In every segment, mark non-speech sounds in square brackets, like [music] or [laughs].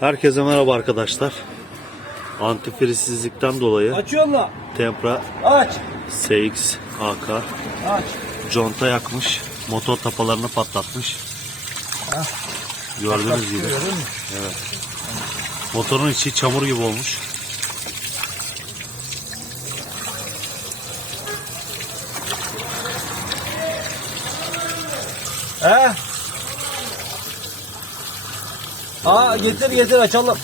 Herkese merhaba arkadaşlar. Antifrizsizlikten dolayı Açıyor la. Tempra Aç. CX AK Aç. conta yakmış. Motor tapalarını patlatmış. Gördüğünüz gibi. Musun? Motorun içi çamur gibi olmuş. He? Aa getir getir açalım.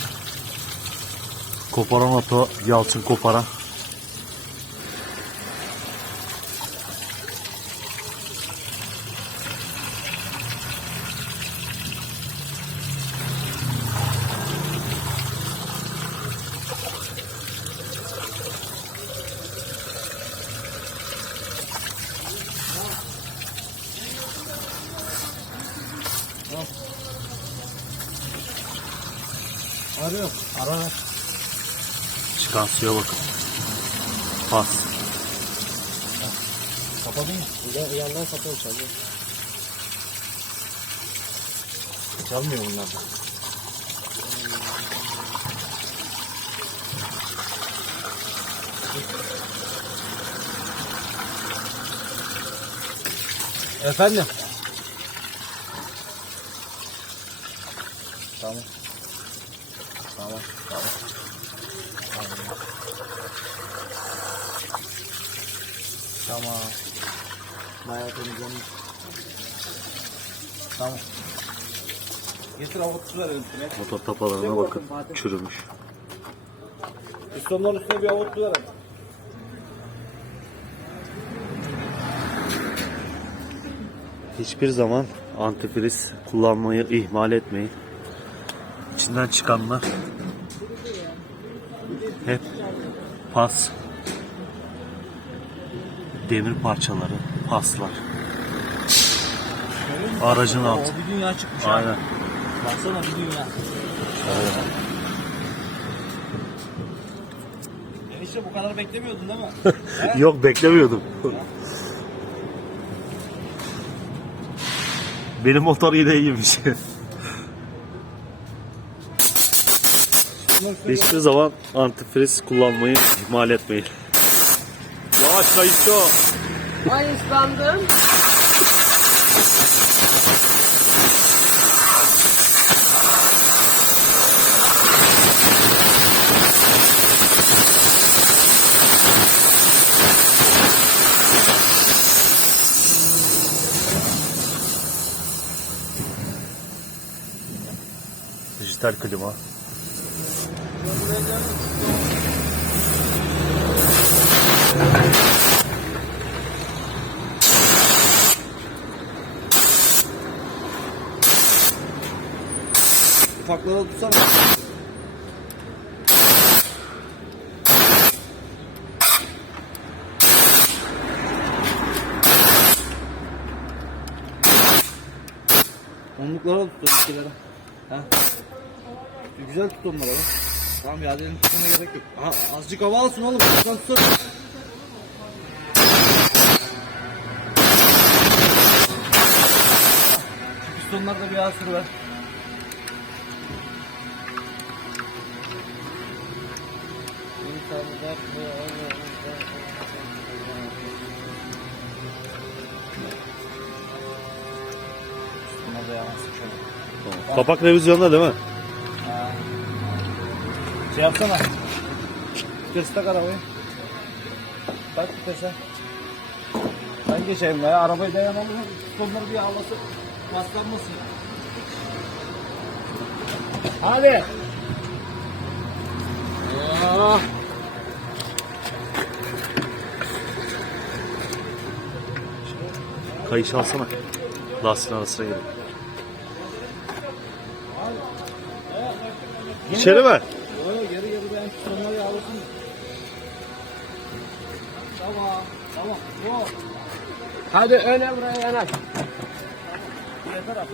Koparan oto Yalçın Kopara. Arıyorum. Ara. Çıkan suya bakın. Pas. Kapadın mı? Bir yandan kapalı çalıyor. Çalmıyor bunlar da. Efendim? Tamam. Tamam, tamam. Tamam. Tamam. Bayağı temizlenmiş. Tamam. Getir avut su ver üstüne. Motor tapalarına bakın. Çürümüş. Üstünün üstüne bir avut su ver. Hiçbir zaman antifriz kullanmayı ihmal etmeyin. İçinden çıkanlar hep pas, demir parçaları, paslar. Aracın altı. O bir dünya çıkmış. Aynen. Baksana bir dünya. Enişte bu kadar beklemiyordun değil mi? [laughs] He? Yok beklemiyordum. Benim motor yine iyiymiş. Hiçbir zaman antifriz kullanmayı ihmal etmeyin. Yavaş kayıtçı o. Ay ıslandım. Dijital klima. Ufaklara tutsana. Onluklara tut ötekilere. Ha. Bir Güzel tut onları. Tamam ya elini tutmana gerek yok. Aha, azıcık hava alsın oğlum. Şuradan tut. Şu pistonları da bir yansın şöyle. Kapak revizyonda değil mi? Şey yapsana. Vites tak arabayı. Tak vitese. Ben geçeyim ya. Arabayı dayanalım. Sonları bir havası paslanmasın. Hadi. Ah. Kayış alsana. Lastiğin arasına girin. İçeri mi? Sonları yağlasın. Tamam. Tamam. Yo. Hadi öne buraya yanaş. Yeter abi.